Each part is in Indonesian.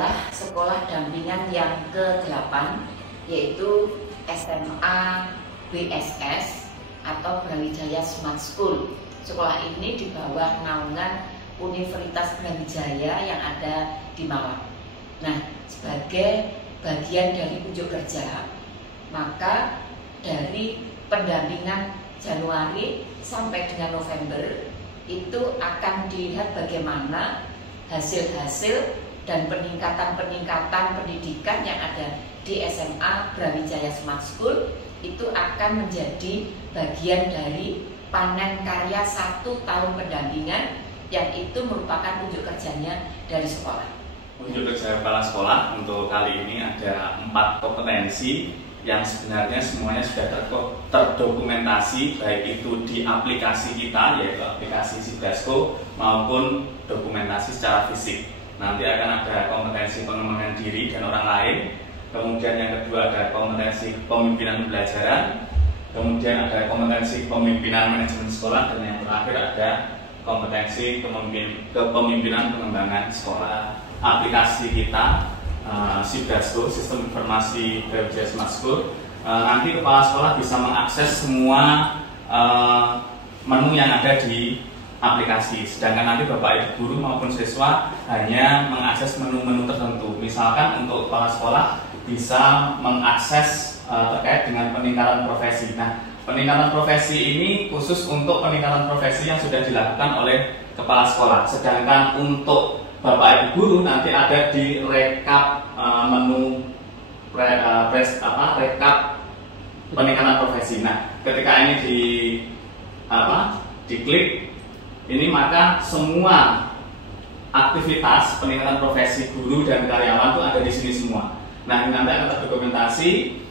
adalah sekolah dampingan yang ke-8, yaitu SMA BSS atau Brawijaya Smart School. Sekolah ini di bawah naungan Universitas Brawijaya yang ada di Malang. Nah, sebagai bagian dari unjuk kerja, maka dari pendampingan Januari sampai dengan November itu akan dilihat bagaimana hasil-hasil dan peningkatan-peningkatan pendidikan yang ada di SMA Brawijaya Smart School itu akan menjadi bagian dari panen karya 1 tahun pendampingan yang itu merupakan unjuk kerjanya dari sekolah. Unjuk kerja kepala sekolah untuk kali ini ada 4 kompetensi yang sebenarnya semuanya sudah terdokumentasi, baik itu di aplikasi kita yaitu aplikasi Sidasko maupun dokumentasi secara fisik. Nanti akan ada kompetensi pengembangan diri dan orang lain, kemudian yang kedua ada kompetensi pemimpinan pembelajaran, kemudian ada kompetensi pemimpinan manajemen sekolah, dan yang terakhir ada kompetensi kepemimpinan pengembangan sekolah. Aplikasi kita Sidasko, Sistem Informasi Brawijaya Smart School, nanti kepala sekolah bisa mengakses semua menu yang ada di aplikasi, sedangkan nanti Bapak Ibu guru maupun siswa hanya mengakses menu-menu tertentu. Misalkan untuk kepala sekolah bisa mengakses terkait dengan peningkatan profesi. Nah, peningkatan profesi ini khusus untuk peningkatan profesi yang sudah dilakukan oleh kepala sekolah, sedangkan untuk Bapak Ibu guru nanti ada di rekap menu rekap peningkatan profesi. Nah, ketika ini diklik ini, maka semua aktivitas peningkatan profesi guru dan karyawan itu ada di sini semua. Nah, ini nanti akan terdokumentasi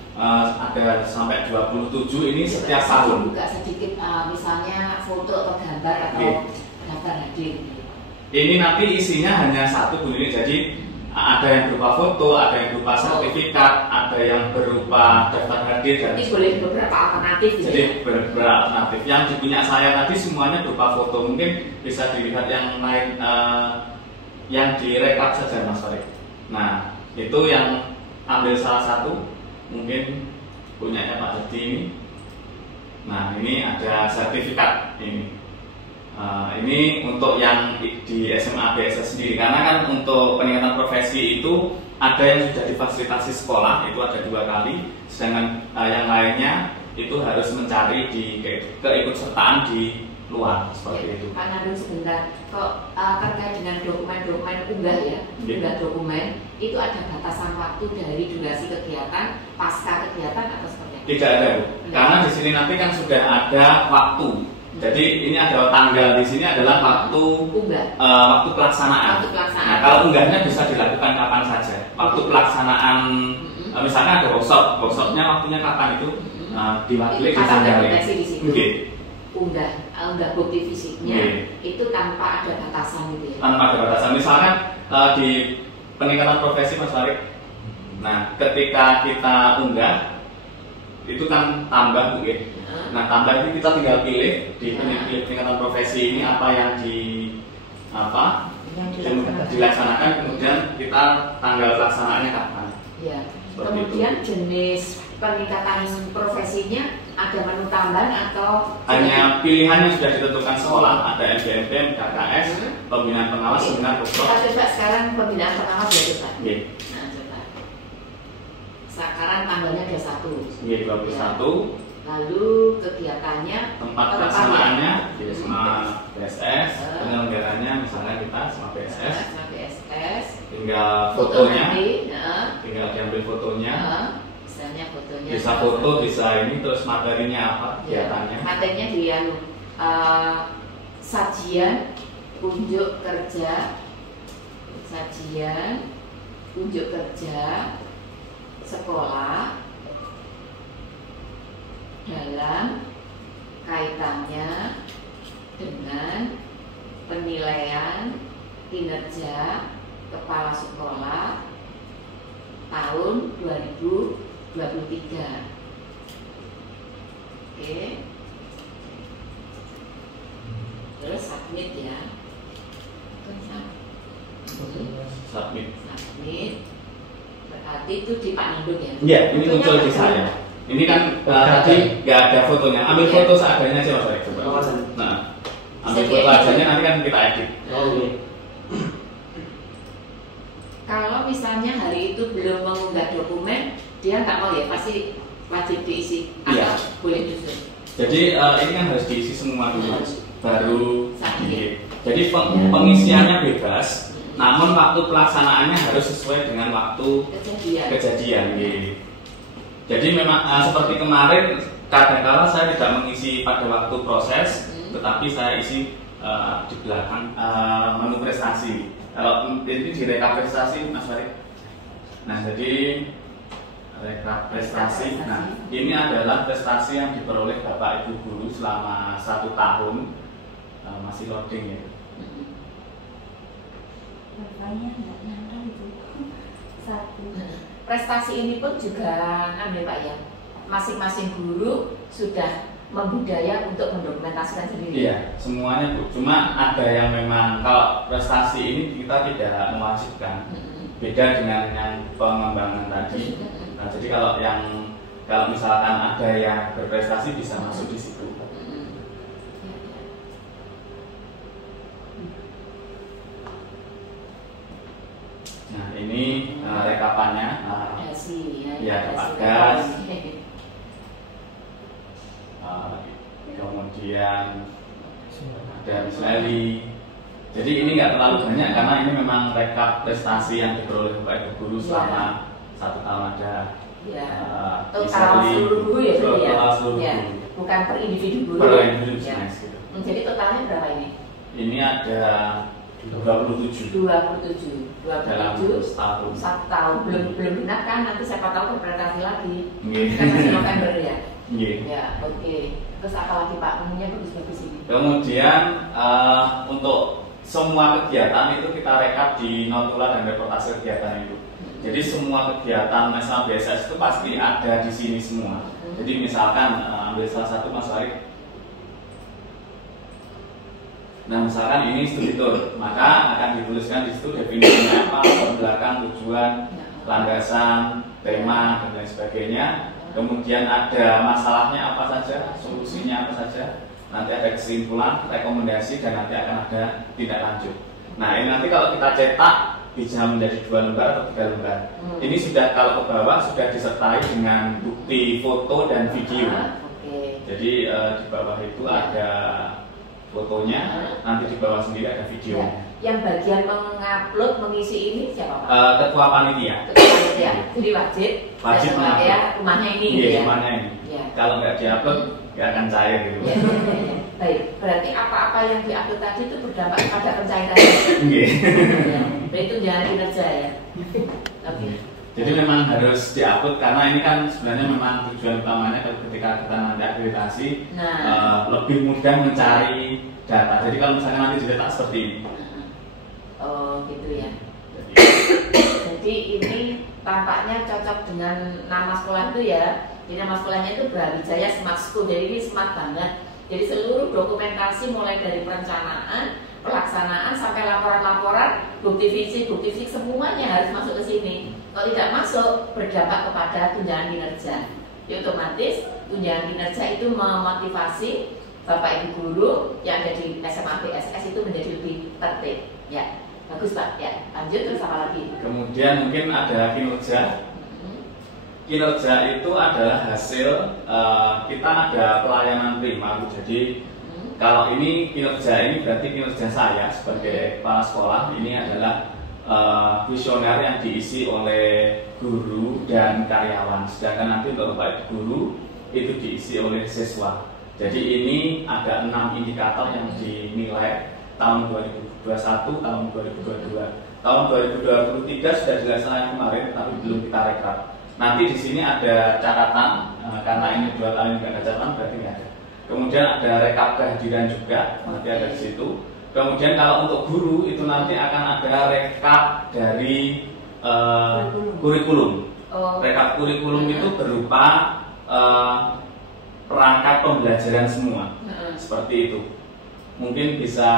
ada sampai 27 ini setiap tahun. Buka sedikit misalnya foto atau gambar atau daftar hadir. Ini nanti isinya hanya 1 Bu Lili, jadi ada yang berupa foto, ada yang berupa sertifikat, ada yang berupa daftar hadir, dan ini boleh beberapa alternatif. Jadi beberapa alternatif. Yang di punya saya tadi semuanya berupa foto, mungkin bisa dilihat yang lain yang direkap saja Mas Farid. Nah, itu yang ambil salah satu, mungkin punyanya Pak Jadi ini. Nah, ini ada sertifikat ini. Ini untuk yang di SMA BSS sendiri, karena kan untuk peningkatan profesi itu ada yang sudah difasilitasi sekolah, itu ada 2 kali, sedangkan yang lainnya itu harus mencari di keikutsertaan di luar seperti itu. Pak Nandung sebentar, kok terkait dengan dokumen-dokumen unggah ya, unggah dokumen itu ada batasan waktu dari durasi kegiatan, pasca kegiatan atau seperti apa? Tidak ada Bu, karena di sini nanti kan sudah ada waktu. Jadi ini ada tanggal di sini adalah waktu waktu pelaksanaan. Nah, kalau unggahnya bisa dilakukan kapan saja. Waktu pelaksanaan, misalkan ada workshopnya waktunya kapan itu diwakili di tanggal ini. Unggah bukti fisiknya itu tanpa ada batasan gitu ya. Tanpa ada batasan. Misalkan di peningkatan profesi Mas Farid. Nah, ketika kita unggah itu kan tambah Bu ya. Nah, tambah ini kita tinggal pilih di peningkatan profesi ini apa yang dilaksanakan, kemudian kita tanggal pelaksanaannya kapan. Ya. Kemudian itu. Jenis peningkatan profesinya ada menu tambahan atau hanya pilihan yang sudah ditentukan sekolah, ada MBMPM, KKS, pembinaan pengawas, seminar, workshop. Kita coba sekarang pembinaan pengawas ya coba. Nah, coba. Sekarang tanggalnya 21. 21. Lalu kegiatannya, tempat pelaksanaannya di SMA BSS, penyelenggaranya misalnya kita SMA BSS, tinggal fotonya, tinggal diambil fotonya, misalnya fotonya, bisa foto, bisa ini, terus materinya apa kegiatannya? Materinya dia sajian, unjuk kerja, sekolah dalam kaitannya dengan penilaian kinerja kepala sekolah tahun 2023. Oke. Terus submit ya. submit. Submit. Berarti itu di Pak Nindung ya? Iya, ini muncul di saya. Ini kan tadi nggak ada fotonya. Ambil foto seadanya aja Mas Baik. Coba. Nah, ambil foto adanya nanti kan kita edit. Kalau misalnya hari itu belum mengunggah dokumen, dia nggak mau ya, pasti wajib diisi atau boleh nyusun. Jadi ini kan harus diisi semua dulu, baru di. Jadi pengisiannya bebas, namun waktu pelaksanaannya harus sesuai dengan waktu kejadian. Jadi memang seperti kemarin, kadang-kala saya tidak mengisi pada waktu proses, tetapi saya isi di belakang menu prestasi. Kalau ini di rekap prestasi, Mas Farid. Nah, jadi rekap prestasi. Nah, ini adalah prestasi yang diperoleh Bapak Ibu guru selama 1 tahun. Masih loading ya. Prestasi ini pun juga Pak ya. Masing-masing guru sudah membudaya untuk mendokumentasikan sendiri. Iya, semuanya Bu. Cuma ada yang memang kalau prestasi ini kita tidak mewajibkan. Beda dengan yang pengembangan tadi. Nah, jadi kalau misalkan ada yang berprestasi bisa masuk di situ. Nah, ini rekapannya. Ya, Pak Gas. Kemudian ada Miss Leli. Jadi ini nggak terlalu banyak karena ini memang rekap prestasi yang diperoleh Bapak Ibu guru selama 1 tahun ada. Ya. Total seluruh guru ya, total seluruh ya. Guru. Bukan per individu guru. Per individu ya. Gitu. Jadi totalnya berapa ini? Ini ada 27 dalam 1 tahun. 1 tahun belum genap kan, nanti siapa tahu berprestasi lagi. Yeah. Kan masih November ya. Yeah. Ya, oke. Terus apa lagi Pak? Menunya bagus-bagus ini. Kemudian untuk semua kegiatan itu kita rekap di notula dan reportase kegiatan itu. Jadi semua kegiatan SMA BSS itu pasti ada di sini semua. Jadi misalkan ambil salah satu Mas Farid. Nah, misalkan ini studi tour, maka akan dituliskan di situ definisinya apa, belakang, tujuan, landasan, tema, dan lain sebagainya. Kemudian ada masalahnya apa saja, solusinya apa saja. Nanti ada kesimpulan, rekomendasi, dan nanti akan ada tindak lanjut. Nah, ini nanti kalau kita cetak bisa menjadi 2 lembar atau 3 lembar. Ini sudah kalau ke bawah sudah disertai dengan bukti foto dan video. Jadi di bawah itu ada fotonya, nanti di bawah sendiri ada video. Yang bagian mengupload, mengisi ini siapa Pak? Ketua panitia. Ketua panitia. Jadi wajib mengupload. Ya, rumahnya ini. Iya, ya. rumahnya ini. Ya. Kalau nggak diupload, nggak akan cair gitu. Ya. Baik, berarti apa-apa yang diupload tadi itu berdampak pada pencairan. Iya. Berarti itu jangan kinerja ya. Oke. Jadi memang harus diupload karena ini kan sebenarnya memang tujuan utamanya ketika kita nanti akreditasi lebih mudah mencari data. Jadi kalau misalnya nanti dicetak seperti ini. Oh gitu ya. Jadi ini tampaknya cocok dengan nama sekolah itu ya. Jadi nama sekolahnya itu Brawijaya Smart School. Jadi ini smart banget. Jadi seluruh dokumentasi mulai dari perencanaan, pelaksanaan sampai laporan-laporan, bukti fisik semuanya harus masuk ke sini. Kalau tidak masuk berdampak kepada tunjangan kinerja. Jadi otomatis tunjangan kinerja itu memotivasi Bapak Ibu guru yang ada di SMA BSS itu menjadi lebih tertib. Ya, bagus Pak. Ya, lanjut terus apa lagi? Kemudian mungkin ada kinerja. Kinerja itu adalah hasil kita ada pelayanan prima. Jadi kalau ini kinerja ini berarti kinerja saya sebagai kepala sekolah. Ini adalah kuesioner yang diisi oleh guru dan karyawan. Sedangkan nanti untuk Bapak Ibu guru itu diisi oleh siswa. Jadi ini ada 6 indikator yang dinilai tahun 2021, tahun 2022. Tahun 2023 sudah dilaksanakan kemarin, tapi belum kita rekap. Nanti di sini ada catatan, karena ini 2 tahun tidak ada catatan berarti nggak ada. Kemudian ada rekap kehadiran juga, nanti ada di situ. Kemudian kalau untuk guru itu nanti akan ada rekap dari kurikulum. Rekap kurikulum itu berupa perangkat pembelajaran semua, seperti itu. Mungkin bisa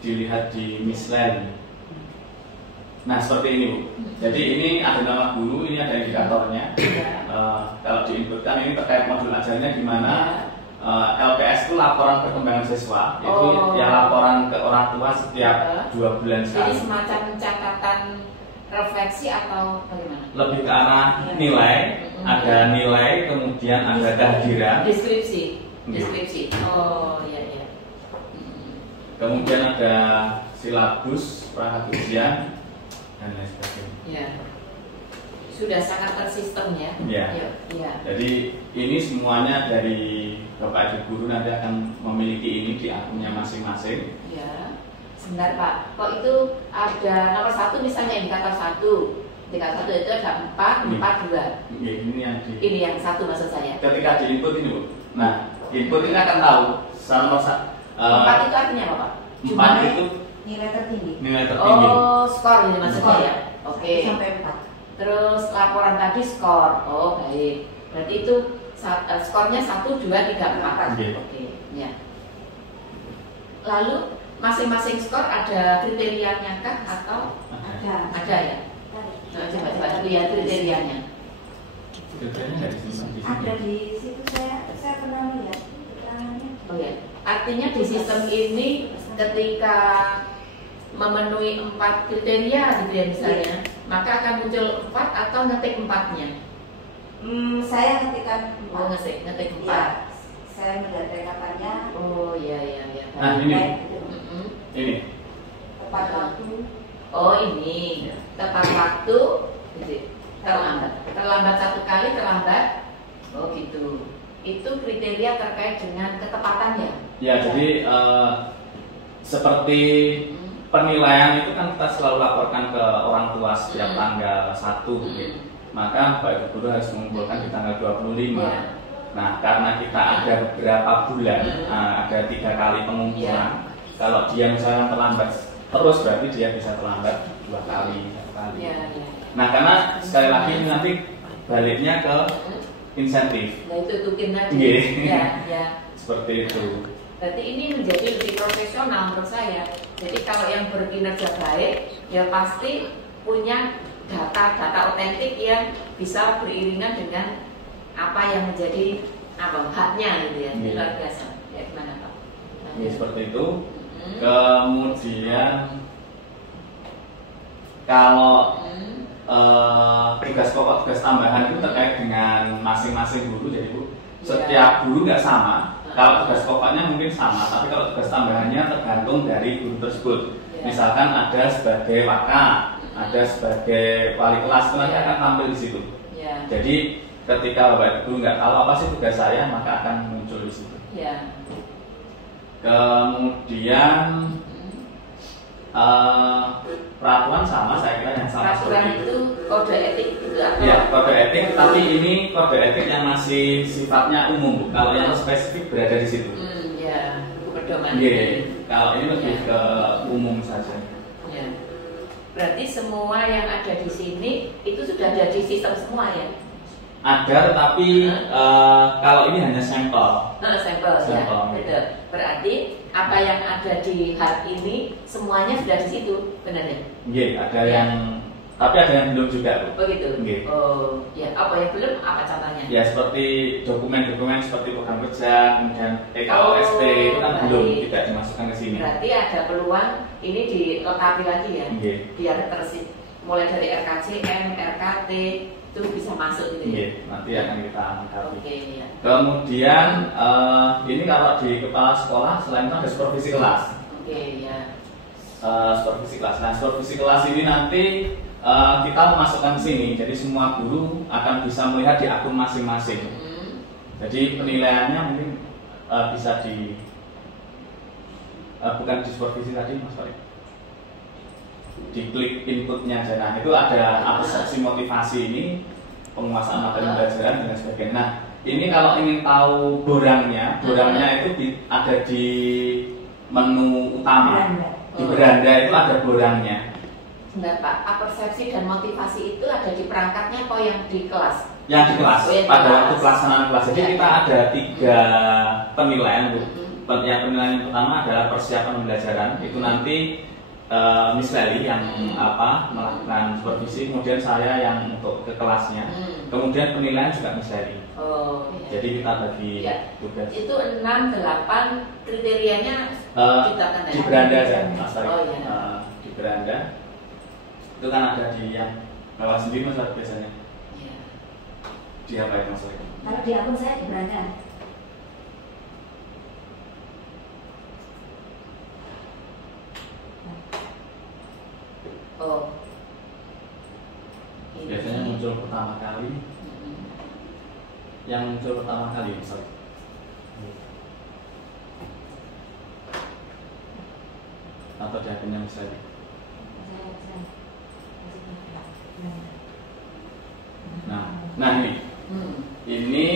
dilihat di Miss Leli. Nah seperti ini Bu. Jadi ini ada nama guru, ini ada indikatornya. Kalau diinputkan ini terkait modul ajarnya di mana LPS itu laporan perkembangan siswa, itu ya laporan ke orang tua setiap 2 bulan sekali. Jadi semacam catatan refleksi atau bagaimana? Lebih ke arah nilai, ada nilai, kemudian ada kehadiran. Deskripsi. Oh iya iya. Kemudian ada silabus, prahagian, dan lain sebagainya. Ya. Sudah sangat tersistem ya. Ya. Ya. Jadi ini semuanya dari Bapak Ibu guru nanti akan memiliki ini di akunnya masing-masing. Ya. Sebentar Pak, kok itu ada nomor 1 misalnya indikator 1. Indikator 1 itu ada 4, 4, 2. Ini yang 1 maksud saya. Ketika di input ini Bu. Nah, input ini akan tahu nomor 4 itu artinya apa Pak? 4 itu nilai tertinggi. Oh, skor ini maksudnya ya. Oke. Sampai 4. Terus laporan tadi skor. Oh, baik. Berarti itu skornya 1, 2, 3, 4. Oke. Ya. Lalu masing-masing skor ada kriterianya kah atau ada ya? Nah, coba lihat kriterianya. Ada di situ saya pernah lihat. Oh ya. Artinya di sistem ini ketika memenuhi 4 kriteria gitu ya misalnya, maka akan muncul 4 atau ngetik 4-nya? Saya ngetikkan 4. Oh, ngetik 4. Ya, saya melihat rekapannya. Oh iya. Nah ini, ini. Tepat waktu. Oh ini, tepat waktu, gitu. Terlambat 1 kali, terlambat. Oh gitu. Itu kriteria terkait dengan ketepatan ya? Ya, jadi seperti penilaian itu kan kita selalu laporkan ke orang tua setiap tanggal 1 gitu. Maka Pak Ibu guru harus mengumpulkan di tanggal 25. Nah, karena kita ada beberapa bulan, ada 3 kali pengumpulan. Kalau dia misalnya terlambat terus, berarti dia bisa terlambat 2 kali, 1 kali. Nah, karena sekali lagi nanti baliknya ke insentif. Nah itu tukin tadi. Ya. Seperti itu. Berarti ini menjadi lebih profesional menurut saya. Jadi kalau yang berkinerja baik, ya pasti punya data otentik yang bisa beriringan dengan apa yang menjadi haknya gitu ya. Luar biasa. Ya gimana Pak? Ya seperti itu. Kemudian kalau tugas pokok, tugas tambahan itu terkait dengan masing-masing guru. Jadi Bu, setiap guru nggak sama. Kalau tugas pokoknya mungkin sama, tapi kalau tugas tambahannya tergantung dari guru tersebut. Misalkan ada sebagai waka, ada sebagai wali kelas, itu nanti akan tampil di situ. Jadi ketika Bapak Ibu nggak tahu apa sih tugas saya, maka akan muncul di situ. Kemudian peraturan sama, saya kira yang sama. Peraturan itu kode etik itu apa? Ya, kode etik, tapi ini kode etik yang masih sifatnya umum, Bu. Kalau yang spesifik berada di situ. Ya, pedoman. Kalau ini lebih ke umum saja. Ya. Berarti semua yang ada di sini itu sudah ada di sistem semua ya? Ada, tetapi kalau ini hanya sampel. Sampel ya, betul. Berarti apa yang ada di hard ini semuanya sudah di situ, benar ya? Iya, ada yang, tapi ada yang belum juga, Bu. Begitu. Oh, ya. Apa yang belum? Apa contohnya? Ya, seperti dokumen-dokumen seperti program kerja, kemudian PKOSP itu kan belum, tidak dimasukkan ke sini. Berarti ada peluang ini dilengkapi lagi ya? Biar tersip. Mulai dari RKCM, RKT itu bisa masuk gitu ya? Nanti akan kita lengkapi. Ya. Kemudian ini kalau di kepala sekolah selain itu ada supervisi kelas. Supervisi kelas. Nah, supervisi kelas ini nanti kita memasukkan ke sini. Jadi semua guru akan bisa melihat di akun masing-masing. Jadi penilaiannya mungkin bisa di bukan di supervisi tadi, Mas Farid. Diklik inputnya aja. Nah, itu ada apresiasi motivasi ini, penguasaan materi pelajaran dan sebagainya. Nah, ini kalau ingin tahu borangnya itu ada di menu utama. Di beranda itu ada borangnya. Sebentar Pak, persepsi dan motivasi itu ada di perangkatnya atau yang di kelas? Yang di kelas, pada waktu pelaksanaan kelas. Jadi kita ada 3 penilaian, Bu. Yang penilaian yang pertama adalah persiapan pembelajaran. Itu nanti Miss Lely yang melakukan supervisi, kemudian saya yang untuk ke kelasnya, kemudian penilaian juga Miss Lely. Oh, iya. Jadi kita bagi tugas. Itu 6, 8 kriterianya kita akan di beranda ya, Mas Tarik. Oh iya. Di beranda itu kan ada di yang bawah sendiri Mas Tarik biasanya. Iya. Di apa ya Mas Tarik? Kalau di akun saya di beranda. Oh. Biasanya muncul pertama kali. Yang muncul pertama kali Mas Tarik. Atau di akunnya Mas Tarik. Nah ini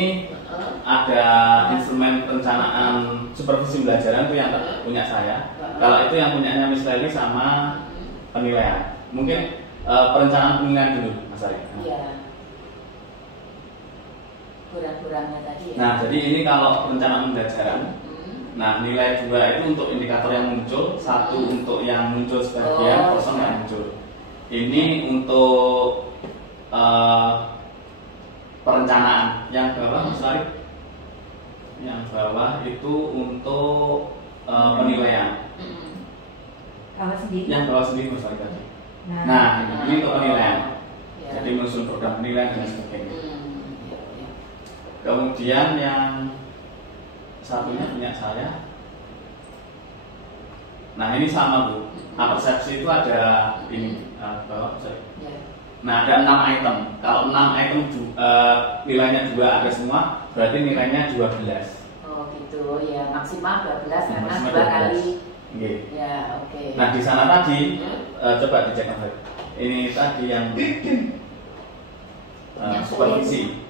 ada instrumen perencanaan supervisi pembelajaran itu yang punya saya. Kalau itu yang punyanya Miss Lely sama penilaian. Mungkin perencanaan penilaian dulu, Mas Ari. Iya. Kurang-kurangnya tadi ya. Nah, jadi ini kalau perencanaan pembelajaran. Nah, nilai 2 itu untuk indikator yang muncul, 1 untuk yang muncul sebagian, kosong yang muncul. Ini untuk perencanaan. Yang bawah, Mas Ari. Yang bawah itu untuk penilaian. Kalau sendiri. Yang bawah sendiri Mas Ari tadi. Nah, ini untuk penilaian. Ya. Jadi menyusun program penilaian dan sebagainya. Kemudian yang satunya punya saya. Nah, ini sama Bu. Persepsi itu ada ini bawah saya. Nah, ada 6 item. Kalau 6 item nilainya 2 ada semua, berarti nilainya 12. Oh gitu ya, maksimal 12 karena Maksimal 2 kali. Okay. Ya, oke. Nah, di sana tadi coba dicek lagi. Ini tadi yang supervisi.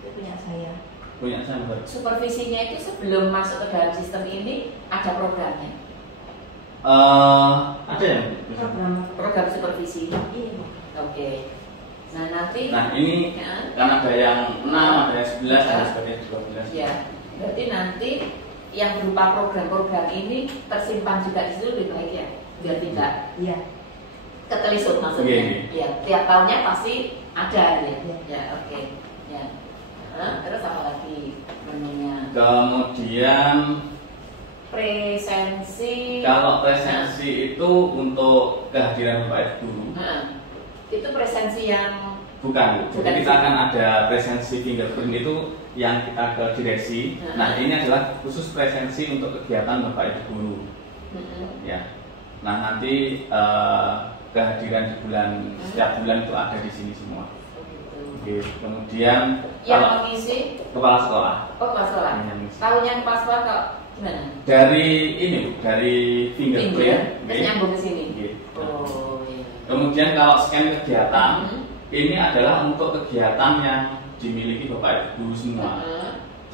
Itu punya saya. Punya saya Mbak. Supervisinya itu sebelum masuk ke dalam sistem ini ada programnya. Ada ya? Program supervisi. Oke. Nah, nanti ini kan ada yang 6, ada yang 11, ada sebagainya 12. Ya. Berarti nanti yang berupa program-program ini tersimpan juga di situ lebih baik ya, biar tidak ketelisut maksudnya. Ya, tiap tahunnya pasti ada ya. Ya, oke. Ya. Terus apa lagi menunya? Kemudian presensi. Kalau presensi itu untuk kehadiran Bapak Ibu guru. Itu presensi yang bukan. Jadi kita akan ada presensi fingerprint itu yang kita ke direksi. Nah, ini adalah khusus presensi untuk kegiatan Bapak Ibu guru. Ya. Nah, nanti kehadiran di setiap bulan itu ada di sini semua. Oke. Kemudian yang mengisi kepala sekolah. Oh, kepala sekolah. Tahunya kepala sekolah kok gimana? Dari fingerprint. Terus nyambung ke sini. Oh, iya. Kemudian kalau scan kegiatan, ini adalah untuk kegiatan yang dimiliki Bapak Ibu semua.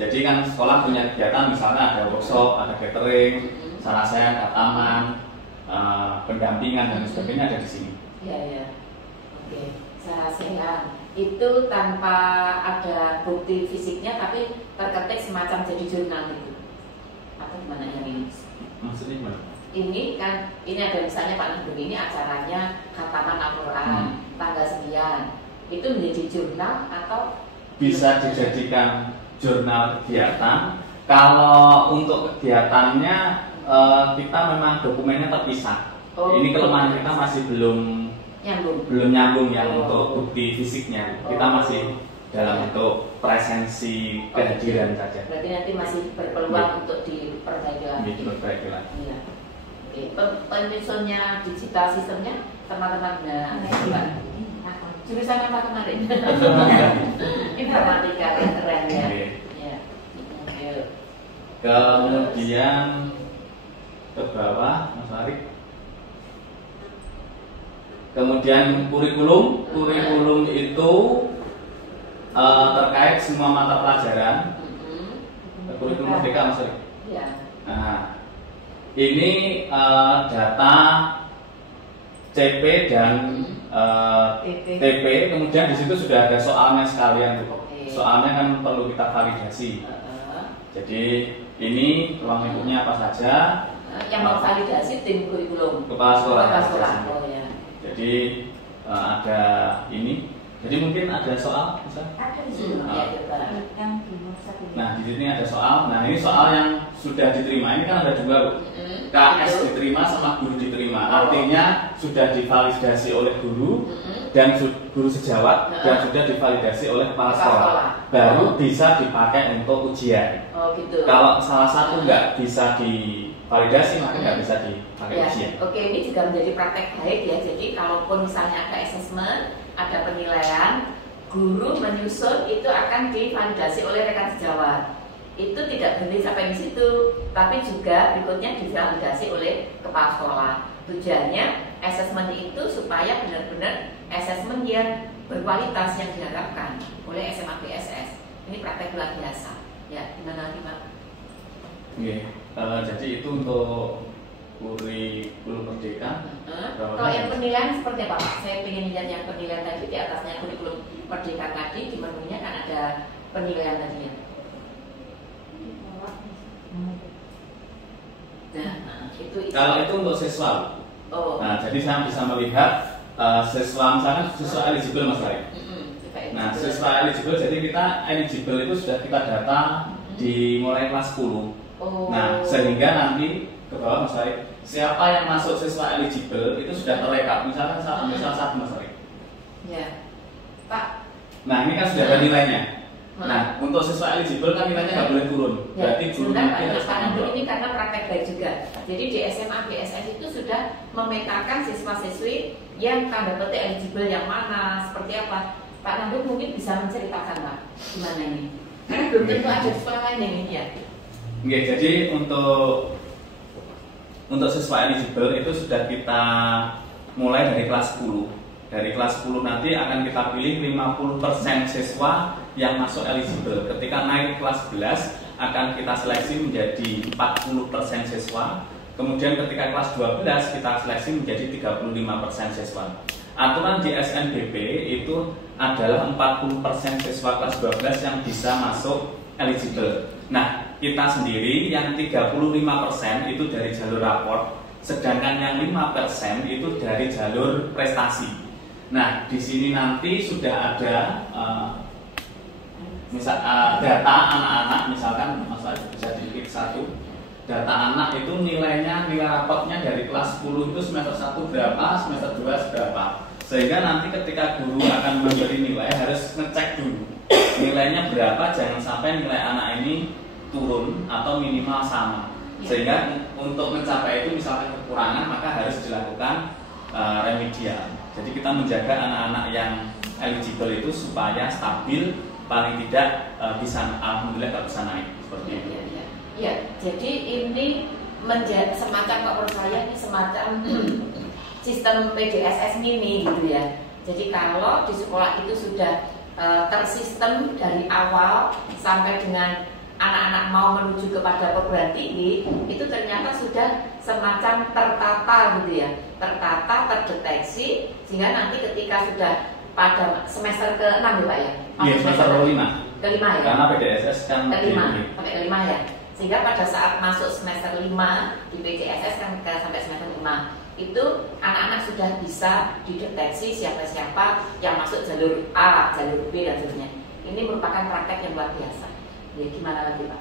Jadi kan sekolah punya kegiatan, misalnya ada workshop, ada catering, sarasaya, ada taman, pendampingan dan sebagainya ada di sini. Iya, ya. Oke, sarasaya itu tanpa ada bukti fisiknya, tapi terketik semacam jadi jurnal itu. Atau gimana yang ini? Maksudnya gimana? Ini kan, ini ada misalnya Pak Nudung ini acaranya khataman Al-Quran tanggal 9. Itu menjadi jurnal atau bisa dijadikan jurnal kegiatan. Kalau untuk kegiatannya kita memang dokumennya terpisah. Ini kelemahan kita masih belum nyambung ya untuk bukti fisiknya. Kita masih dalam bentuk presensi kehadiran saja. Berarti nanti masih berpeluang untuk diperbaiki lagi. Diperbaiki lagi. Iya. Oke, penyusunnya digital sistemnya teman-teman jurusan apa kemarin? Informatika yang keren ya. Ya. Kemudian ke bawah Mas Farid. Kemudian kurikulum itu terkait semua mata pelajaran. Kurikulum merdeka Mas Farid. Iya. Nah, ini data CP dan TP, kemudian di situ sudah ada soalnya sekalian. Soalnya kan perlu kita validasi. Jadi ini ruang lingkupnya apa saja, Yang memvalidasi tim kurikulum. Kepala sekolah. Kepala sekolah. Oh ya. Jadi ada ini. Jadi mungkin ada soal, bisa? Ada di sini. Yang di satu. Nah, di sini ada soal. Nah, ini soal yang sudah diterima. Ini kan ada dua, Bu. KS diterima sama guru diterima. Artinya sudah divalidasi oleh guru dan guru sejawat dan sudah divalidasi oleh kepala sekolah. Baru bisa dipakai untuk ujian. Oh, gitu. Kalau salah satu nggak bisa divalidasi, maka nggak bisa dipakai ujian. Oke, ini juga menjadi praktek baik ya. Jadi kalaupun misalnya ada assessment, ada penilaian, guru menyusun itu akan divalidasi oleh rekan sejawat. Itu tidak berhenti sampai di situ, tapi juga berikutnya divalidasi oleh kepala sekolah. Tujuannya assessment itu supaya benar-benar assessment yang berkualitas yang diharapkan oleh SMA BSS. Ini praktek luar biasa. Ya, gimana lagi Pak? Oke, jadi itu untuk kurikulum merdeka. Kalau yang penilaian seperti apa Pak? Saya ingin lihat yang penilaian tadi di atasnya kurikulum merdeka tadi, di menunya kan ada penilaian tadinya. Nah, itu. Kalau itu untuk siswa. Oh. Nah, jadi saya bisa melihat siswa, misalkan siswa eligible Mas Lari. Nah, siswa eligible, jadi kita eligible itu sudah kita data di mulai kelas 10. Oh. Nah, sehingga nanti ke bawah Mas Lari, siapa yang masuk siswa eligible itu sudah terrekap. Misalkan salah satu Mas Lari. Ya, Pak. Nah, ini kan sudah ada nilainya. Nah, untuk siswa eligible kan nilainya nggak boleh turun. Berarti guru nanti harus untuk ini karena praktek baik juga. Jadi di SMA BSS itu sudah memetakan siswa-siswi yang tanda petik eligible yang mana, seperti apa. Pak Nandu mungkin bisa menceritakan Pak, gimana ini? Karena belum tentu ada sekolah lain yang ini ya. Oke, jadi untuk siswa eligible itu sudah kita mulai dari kelas 10. Dari kelas 10 nanti akan kita pilih 50% siswa yang masuk eligible. Ketika naik kelas 11 akan kita seleksi menjadi 40% siswa. Kemudian ketika kelas 12 kita seleksi menjadi 35% siswa. Aturan di SNBP itu adalah 40% siswa kelas 12 yang bisa masuk eligible. Nah, kita sendiri yang 35% itu dari jalur raport, sedangkan yang 5% itu dari jalur prestasi. Nah, di sini nanti sudah ada data anak-anak, misalkan Mas Adi bisa diklik satu. Data anak itu nilai rapotnya dari kelas 10 itu semester 1 berapa, semester 2 berapa. Sehingga nanti ketika guru akan memberi nilai harus ngecek dulu nilainya berapa, jangan sampai nilai anak ini turun atau minimal sama. Sehingga untuk mencapai itu misalkan kekurangan maka harus dilakukan remedial. Jadi kita menjaga anak-anak yang eligible itu supaya stabil, paling tidak bisa, alhamdulillah kalau bisa naik seperti itu. Ya, jadi ini menjadi semacam, kalau saya ini semacam sistem PDSS mini gitu ya. Jadi kalau di sekolah itu sudah tersistem dari awal sampai dengan anak-anak mau menuju kepada perguruan tinggi, itu ternyata sudah semacam tertata gitu ya, tertata, terdeteksi, sehingga nanti ketika sudah pada semester ke-6 ya Pak ya? Iya, semester ke-5 ya? Karena PDSS kan ke-5, sampai ke-5 ya? Sehingga pada saat masuk semester 5 di PDSS kan sampai semester 5, itu anak-anak sudah bisa dideteksi siapa-siapa yang masuk jalur A, jalur B, dan seterusnya. Ini merupakan praktek yang luar biasa. Ya gimana lagi Pak?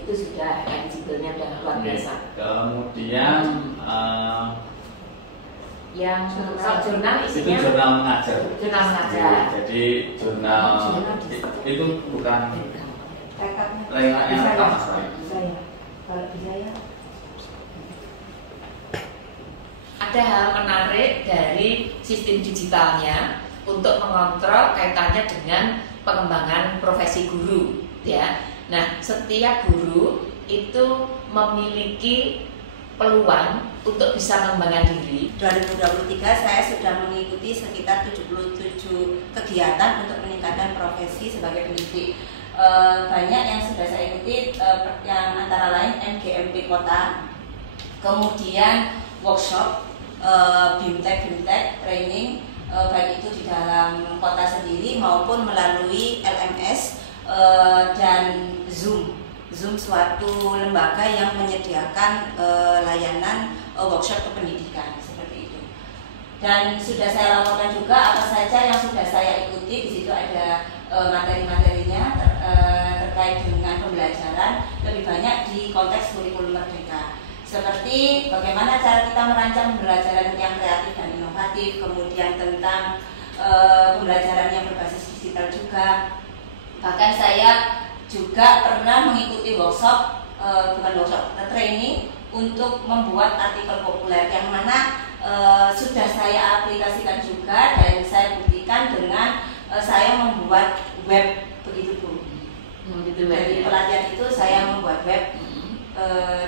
Itu sudah eligible-nya sudah luar biasa. Kemudian yang jurnal isinya itu jurnal mengajar. Jurnal mengajar. Jadi jurnal itu bukan rekapnya rekap Mas. Saya kalau bisa ya. Ada hal menarik dari sistem digitalnya untuk mengontrol kaitannya dengan pengembangan profesi guru. Ya, nah setiap guru itu memiliki peluang untuk bisa mengembangkan diri. 2023 saya sudah mengikuti sekitar 77 kegiatan untuk meningkatkan profesi sebagai pendidik. Banyak yang sudah saya ikuti, yang antara lain MGMP Kota, kemudian workshop, BIMTEK training, baik itu di dalam kota sendiri maupun melalui LMS dan Zoom. Zoom suatu lembaga yang menyediakan layanan workshop kependidikan seperti itu. Dan sudah saya laporkan juga apa saja yang sudah saya ikuti. Di situ ada materi-materinya terkait dengan pembelajaran, lebih banyak di konteks kurikulum merdeka. Seperti bagaimana cara kita merancang pembelajaran yang kreatif dan inovatif, kemudian tentang pembelajaran yang berbasis digital juga. Bahkan saya juga pernah mengikuti workshop, training untuk membuat artikel populer yang mana sudah saya aplikasikan juga dan saya buktikan dengan saya membuat web begitu Bu. Dari pelatihan itu saya membuat web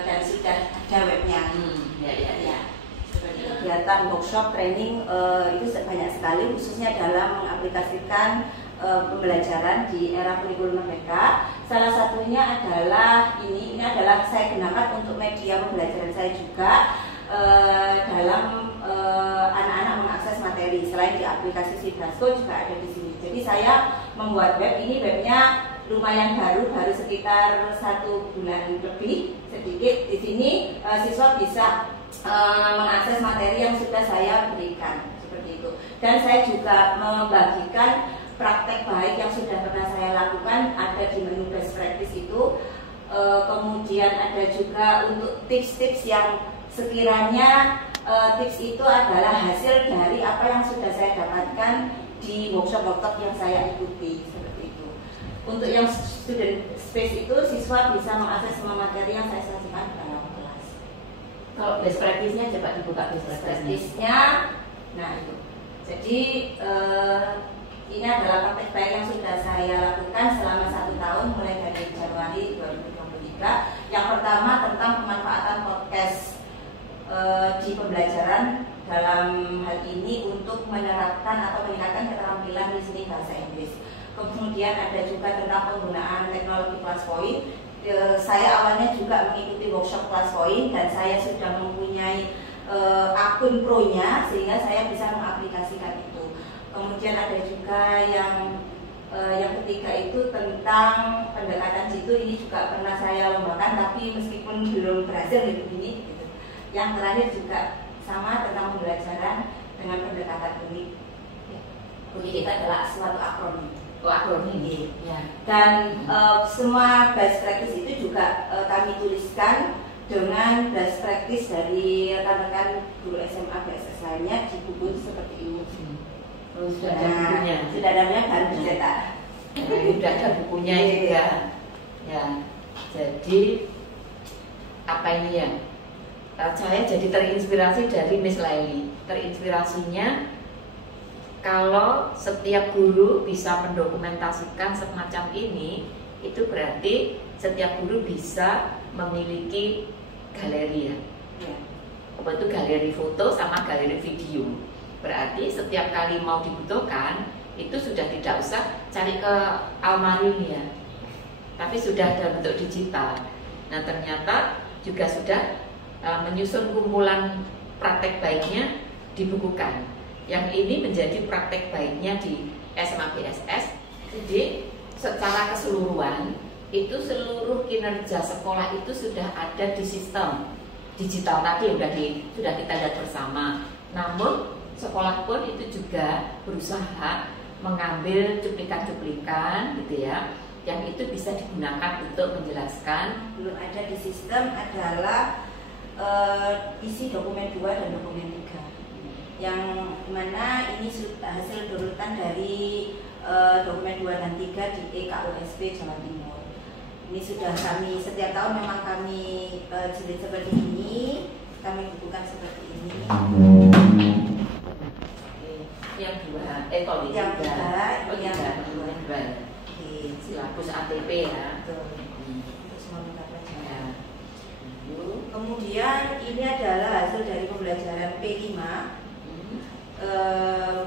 dan sudah ada webnya. Kegiatan workshop training itu banyak sekali, khususnya dalam mengaplikasikan pembelajaran di era kurikulum merdeka. Salah satunya adalah ini adalah saya gunakan untuk media pembelajaran saya juga dalam anak-anak mengakses materi. Selain di aplikasi Sibrasco juga ada di sini. Jadi saya membuat web, ini webnya lumayan baru sekitar 1 bulan lebih sedikit. Di sini siswa bisa mengakses materi yang sudah saya berikan seperti itu. Dan saya juga membagikan praktek baik yang sudah pernah saya lakukan, ada di menu best practice itu. Kemudian ada juga untuk tips-tips yang sekiranya tips itu adalah hasil dari apa yang sudah saya dapatkan di workshop-workshop yang saya ikuti seperti itu. Untuk yang student space itu siswa bisa mengakses semua materi yang saya sajikan dalam kelas. Kalau best practice-nya coba dibuka best practice-nya. Nah itu. Jadi ini adalah praktek baik yang sudah saya lakukan selama 1 tahun mulai dari Januari 2023. Yang pertama tentang pemanfaatan podcast di pembelajaran dalam hal ini untuk menerapkan atau meningkatkan keterampilan listening bahasa Inggris. Kemudian ada juga tentang penggunaan teknologi ClassPoint. Saya awalnya juga mengikuti workshop ClassPoint dan saya sudah mempunyai akun pro-nya sehingga saya bisa mengaplikasikan itu. Kemudian ada juga yang ketiga itu tentang pendekatan jitu, ini juga pernah saya lombakan tapi meskipun belum berhasil ini. Yang terakhir juga sama tentang pembelajaran dengan pendekatan unik. Unik itu adalah suatu akronim. Akronim. Dan semua best practice itu juga kami tuliskan dengan best practice dari rekan-rekan guru SMA BSS lainnya di buku seperti ini. Sudah ada bukunya. Sudah ada baru dicetak. Sudah ada bukunya juga. Ya. Jadi apa ini ya? Saya jadi terinspirasi dari Miss Laili. Terinspirasinya kalau setiap guru bisa mendokumentasikan semacam ini, itu berarti setiap guru bisa memiliki galeri ya. Apa itu galeri foto sama galeri video. Berarti setiap kali mau dibutuhkan itu sudah tidak usah cari ke almari ya, tapi sudah dalam bentuk digital. Nah ternyata juga sudah menyusun kumpulan praktek baiknya dibukukan. Yang ini menjadi praktek baiknya di SMA BSS. Jadi secara keseluruhan itu seluruh kinerja sekolah itu sudah ada di sistem digital tadi yang sudah kita lihat bersama. Namun sekolah pun itu juga berusaha mengambil cuplikan-cuplikan gitu ya, yang itu bisa digunakan untuk menjelaskan. Belum ada di sistem adalah isi dokumen 2 dan dokumen 3, yang mana ini hasil urutan dari dokumen 2 dan 3 di EKUSP Jawa Timur. Ini sudah kami setiap tahun memang kami jilid seperti ini, kami bukukan seperti ini. Yang 2, yang 3, yang 2. Silabus ATP ya. Untuk semua pelajaran. Kemudian ini adalah hasil dari pembelajaran P5.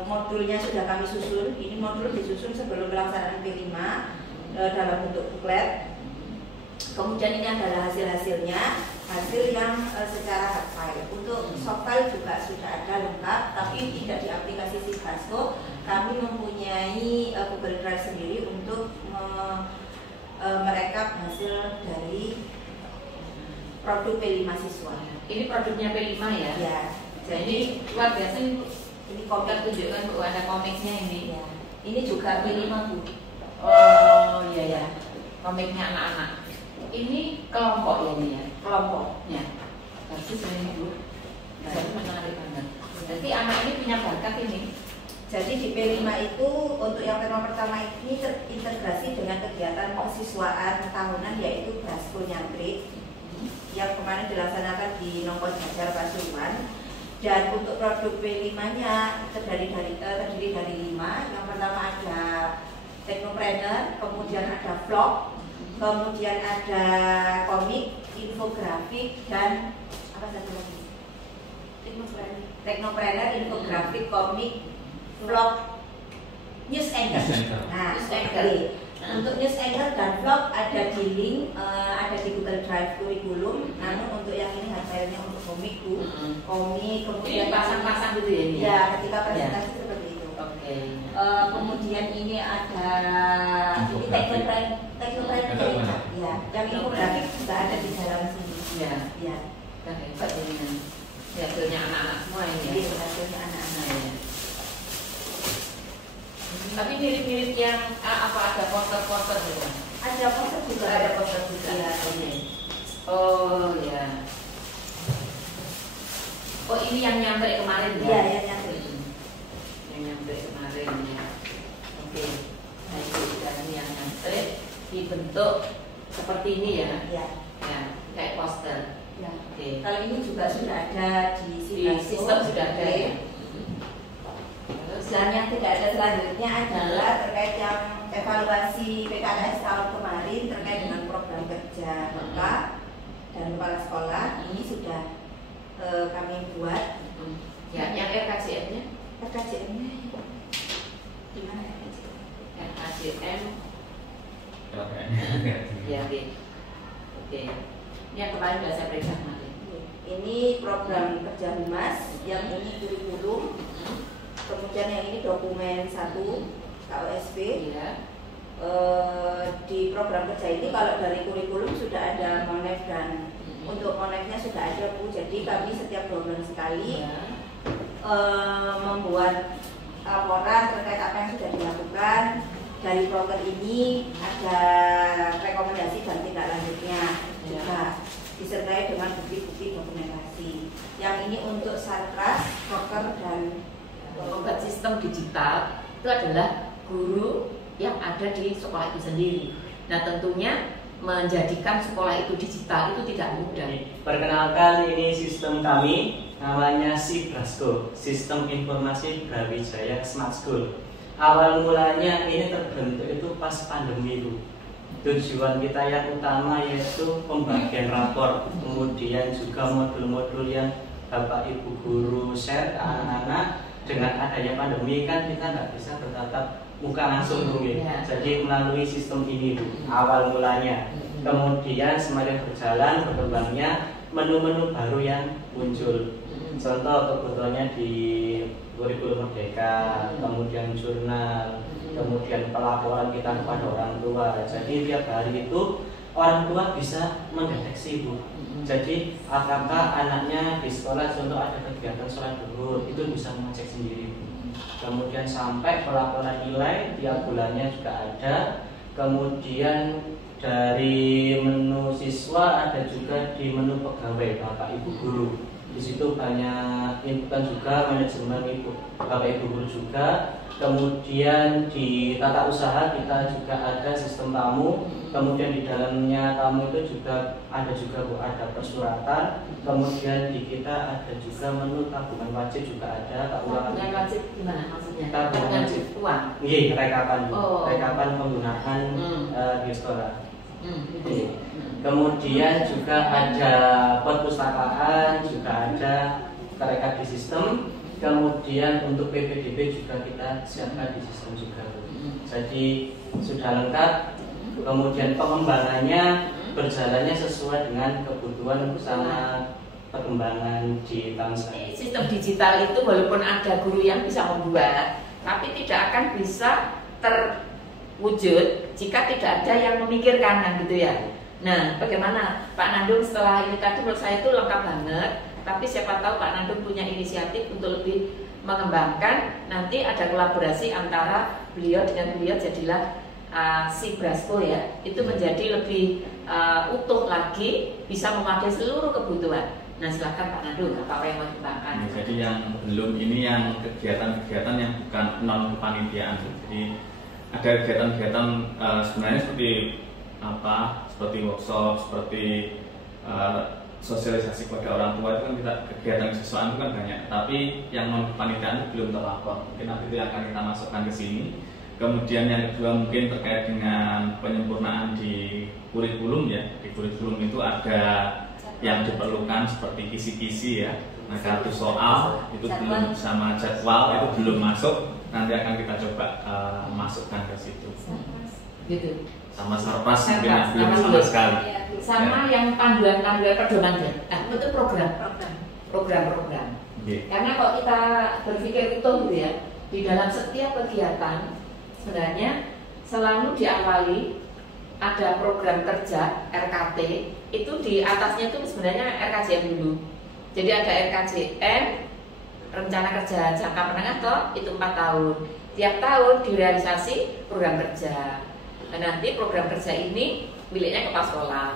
Modulnya sudah kami susun. Ini modul disusun sebelum pelaksanaan P5 dalam bentuk booklet. Kemudian ini adalah hasil-hasilnya, hasil yang secara hard file. Untuk soft file juga sudah ada lengkap, tapi tidak di aplikasi Sibrasco. Kami mempunyai Google Drive sendiri untuk mereka hasil dari produk P5 siswa. Ini produknya P5 ya? Ya. Jadi luar biasa ini komik. kita tunjukkan Bu, ada komiknya ini. Ya. Ini juga P5 Bu. Oh iya ya, komiknya anak-anak. Ini kelompok ya ini ya? Kelompok. Ya, bagus ini Bu. Jadi menarik banget. Jadi anak ini punya bakat ini. Jadi di P5 itu untuk yang tema pertama ini terintegrasi dengan kegiatan kesiswaan tahunan yaitu Brasko Nyantrik yang kemarin dilaksanakan di Nongko Jajar Pasuruan. Dan untuk produk P5-nya terdiri dari 5. Yang pertama ada Teknopreneur, kemudian ada vlog, kemudian ada komik, infografik, dan apa satu lagi? Teknopreneur, infografik, komik, vlog, news anchor. Nah, News anchor. untuk news anchor dan vlog ada di link, ada di Google Drive kurikulum. Namun untuk yang ini hasilnya untuk komik Bu, komik, kemudian Pasang-pasang gitu ya ini? ya ketika presentasi seperti itu. Oke. Kemudian ini ada ini teknopreneur, ya, yang infografik juga ada di dalam sini. Ya, Ya, kan hebat ini. Ya, hasilnya anak-anak semua ini ini ya. hasilnya anak-anak. Nah, ya. Tapi mirip-mirip yang apa ada poster-poster gitu? Ada poster juga. Ada poster juga. Iya, Oke. Oh ya. Oh ini yang nyampe kemarin ya? Iya, yang nyampe. Yang nyampe kemarin ya. Oke. Nah itu dan ini yang nyampe dibentuk seperti ini ya? Ya. Ya, kayak poster. Ya. Oke. Kalau ini juga sudah ada di Di sistem sudah ada ya. Dan yang tidak ada selanjutnya adalah terkait yang evaluasi PKKS tahun kemarin terkait dengan program kerja Bapak dan kepala sekolah. Ini sudah kami buat. Ya, yang RKJM-nya? RKJM-nya di mana RKJM? RKJM. Ya, oke. Oke. Ini yang kemarin sudah saya periksa nanti. Ini program kerja Humas, yang ini kurikulum. Kemudian yang ini dokumen 1 KOSP. Iya. Di program kerja ini kalau dari kurikulum sudah ada monef dan untuk monefnya sudah ada Bu. Jadi kami setiap 2 bulan sekali membuat laporan terkait apa yang sudah dilakukan. Dari proker ini ada rekomendasi dan tindak lanjutnya juga disertai dengan bukti-bukti dokumentasi. Yang ini untuk Satras, proker dan Obat sistem digital itu adalah guru yang ada di sekolah itu sendiri. Nah tentunya menjadikan sekolah itu digital itu tidak mudah. Perkenalkan, ini sistem kami namanya Brasko, Sistem Informasi Brawijaya Smart School. Awal mulanya ini terbentuk itu pas pandemi itu. Tujuan kita yang utama yaitu pembagian rapor, kemudian juga modul-modul yang Bapak Ibu guru share ke anak-anak. Dengan adanya pandemi kan kita nggak bisa bertatap muka langsung mungkin. Ya. Jadi melalui sistem ini Bu, awal mulanya. Kemudian semakin berjalan berkembangnya menu-menu baru yang muncul. Contoh kebetulannya di kurikulum Merdeka, kemudian jurnal, kemudian pelaporan kita kepada orang tua. Jadi tiap hari itu orang tua bisa mendeteksi Bu. Jadi apakah anaknya di sekolah contoh ada kegiatan sholat zuhur itu bisa mengecek sendiri Bu. Kemudian sampai pelaporan nilai tiap bulannya juga ada. Kemudian dari menu siswa ada juga di menu pegawai Bapak Ibu guru. Di situ banyak inputan juga manajemen Ibu Bapak Ibu guru juga. Kemudian di tata usaha kita juga ada sistem tamu. Kemudian di dalamnya tamu itu juga ada Bu, ada persuratan. Kemudian di kita ada juga menu tabungan wajib juga ada. Tabungan wajib gimana maksudnya? Tabungan wajib uang. Iya, rekapan Bu. Oh. Rekapan penggunaan di sekolah. Gitu. Kemudian juga ada perpustakaan, juga ada kerekat di sistem. Kemudian untuk PPDB juga kita siapkan di sistem juga. Jadi sudah lengkap. Kemudian pengembangannya berjalannya sesuai dengan kebutuhan bersama perkembangan di tahun selanjutnya. Sistem digital itu walaupun ada guru yang bisa membuat, tapi tidak akan bisa wujud jika tidak ada yang memikirkan kan gitu ya. Nah, bagaimana Pak Nandung setelah ini tadi menurut saya itu lengkap banget. Tapi siapa tahu Pak Nandung punya inisiatif untuk lebih mengembangkan. Nanti ada kolaborasi antara beliau dengan beliau, jadilah si Brasko ya. Itu menjadi lebih utuh lagi, bisa memakai seluruh kebutuhan. Nah, silakan Pak Nandung, apa yang mau dikembangkan? Jadi yang belum ini yang kegiatan-kegiatan yang bukan non kepanitiaan. Jadi ada kegiatan-kegiatan sebenarnya seperti apa? Seperti workshop, seperti sosialisasi kepada orang tua itu kan kita kegiatan siswaan itu kan banyak. Tapi yang non kepanitiaan belum terlapor. Mungkin nanti itu akan kita masukkan ke sini. Kemudian yang kedua mungkin terkait dengan penyempurnaan di kurikulum ya. Di kurikulum itu ada yang diperlukan seperti kisi-kisi ya. Nah, kartu soal itu belum, sama jadwal itu belum masuk. Nanti akan kita coba masukkan ke situ. Gitu. Sama sarpas mungkin belum sama sekali. Sama ya. yang panduan-panduan pedoman ya. Itu program. Yeah. Karena kalau kita berpikir itu gitu ya, di dalam setiap kegiatan sebenarnya selalu diawali ada program kerja RKT, itu di atasnya itu sebenarnya RKJM dulu. Jadi ada RKJM, rencana kerja jangka menengah toh, itu 4 tahun. Tiap tahun direalisasi program kerja. Nah, nanti program kerja ini miliknya kepala sekolah.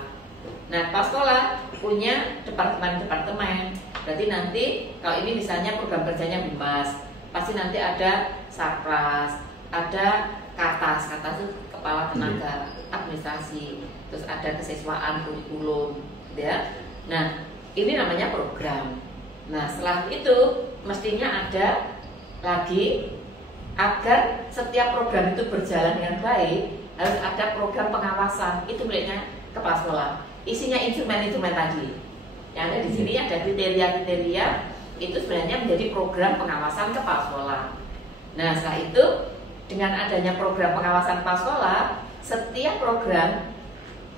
Nah, kepala sekolah punya departemen-departemen. Berarti nanti kalau ini misalnya program kerjanya Bimas, pasti nanti ada Sarpras, ada Katas itu kepala tenaga administrasi, terus ada kesiswaan kurikulum, ya. Nah, ini namanya program. Nah, setelah itu mestinya ada lagi agar setiap program itu berjalan dengan baik. Harus ada program pengawasan, itu miliknya kepala sekolah. Isinya instrumen-instrumen tadi. Yang ada di sini ada kriteria-kriteria, itu sebenarnya menjadi program pengawasan kepala sekolah. Nah, setelah itu dengan adanya program pengawasan kepala sekolah, setiap program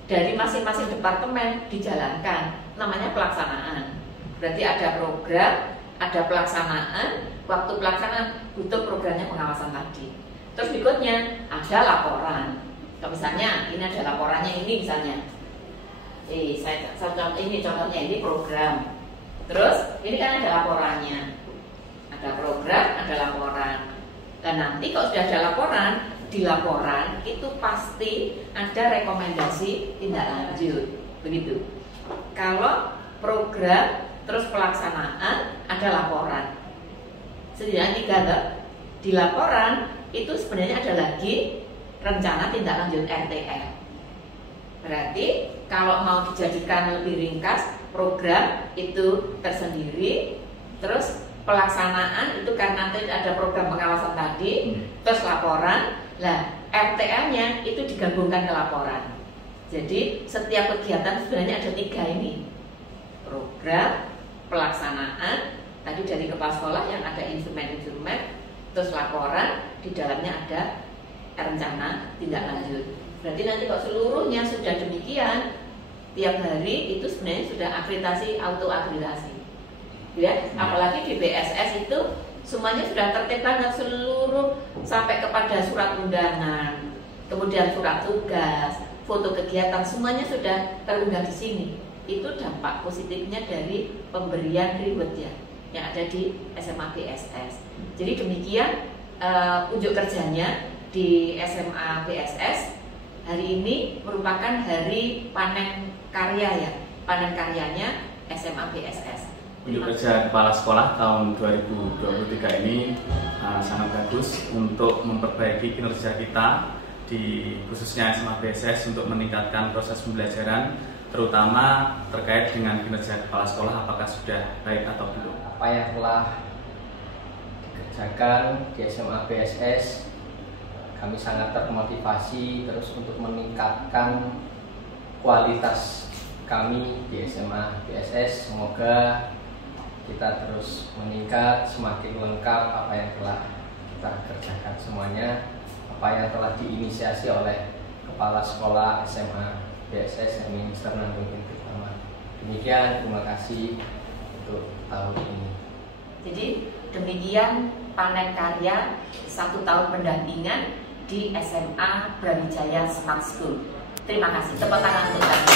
dari masing-masing departemen dijalankan, namanya pelaksanaan. Berarti ada program, ada pelaksanaan, waktu pelaksanaan butuh programnya pengawasan tadi. Terus berikutnya ada laporan. Kalau misalnya ini ada laporannya ini misalnya, ini contohnya ini program. Terus ini kan ada laporannya, ada program, ada laporan. Dan nanti kalau sudah ada laporan, di laporan itu pasti ada rekomendasi tindak lanjut, begitu. Kalau program terus pelaksanaan ada laporan. Setidaknya 3 di laporan itu sebenarnya ada lagi rencana tindak lanjut RTL. Berarti kalau mau dijadikan lebih ringkas, program itu tersendiri, terus pelaksanaan itu karena nanti ada program pengawasan tadi, terus laporan. Lah, RTL-nya itu digabungkan ke laporan. Jadi setiap kegiatan sebenarnya ada 3 ini. Program, pelaksanaan, tadi dari kepala sekolah yang ada instrumen-instrumen, terus laporan, di dalamnya ada rencana tindak lanjut. Berarti nanti kalau seluruhnya sudah demikian, tiap hari itu sebenarnya sudah akreditasi, auto akreditasi. Ya, apalagi di BSS itu semuanya sudah tertib banget, seluruh sampai kepada surat undangan, kemudian surat tugas, foto kegiatan, semuanya sudah terunggah di sini. Itu dampak positifnya dari pemberian reward ya, yang ada di SMA BSS. Jadi demikian unjuk kerjanya di SMA BSS. Hari ini merupakan hari panen karya ya, panen karyanya SMA BSS. Unjuk kerja kepala sekolah tahun 2023 ini sangat bagus untuk memperbaiki kinerja kita di khususnya SMA BSS untuk meningkatkan proses pembelajaran, terutama terkait dengan kinerja kepala sekolah apakah sudah baik atau belum. Apa yang telah dikerjakan di SMA BSS, kami sangat termotivasi terus untuk meningkatkan kualitas kami di SMA BSS. Semoga kita terus meningkat, semakin lengkap apa yang telah kita kerjakan semuanya, apa yang telah diinisiasi oleh Kepala Sekolah SMA BSS yang Mr. Nandung Intikama. Demikian, terima kasih untuk tahun ini. Jadi demikian panen karya 1 tahun pendampingan di SMA Brawijaya Smart School. Terima kasih. Tepuk tangan untuk kami.